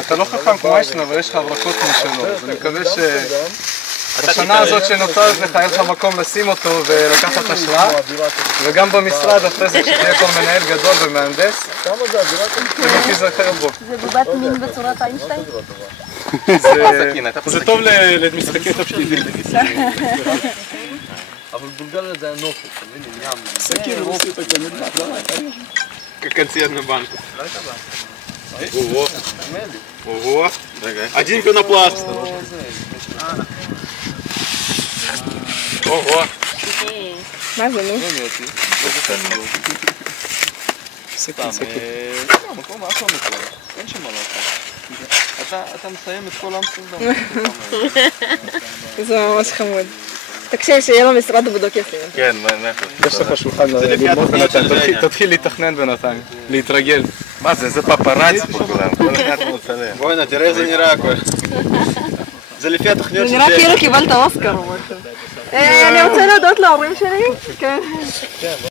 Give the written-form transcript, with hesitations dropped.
אתה לא חכם כמו אשנה, אבל יש לך הברקות כמו שלו, אז אני מקווה שבשנה הזאת שנותרת לך, יהיה לך מקום לשים אותו ולקחת השראה, וגם במשרד אחרי זה כשתהיה כבר מנהל גדול ומהנדס, תמיד תיזכר בו. זה בובת מין בצורת איינשטיין? זה טוב למשחקי תפקידים. אבל בולגריה זה הנופת, אתה מבין, עם ים. סכין רוסית הקונדנט, לא? Концертный банк. Ого. Ого. Один пенопласт. Ого. מה זה, נו? סכין, סכין. מקום אחלה מקום, אין שם מה לעשות. אתה מסיים את כל אמסטרדם. זה ממש חמוד. תקשיב, שיהיה לו משרד עבודות יפים. כן, יש לך שולחן ללמוד בינתיים, תתחיל לתכנן בינתיים, להתרגל. מה זה? זה פפראצי פה כולם, כל אחד מצלם. בואי תראה איך זה נראה הכל. זה לפי התוכניות זה נראה כאילו קיבלת אוסקר או משהו. אני רוצה להודות להורים שלי. כן.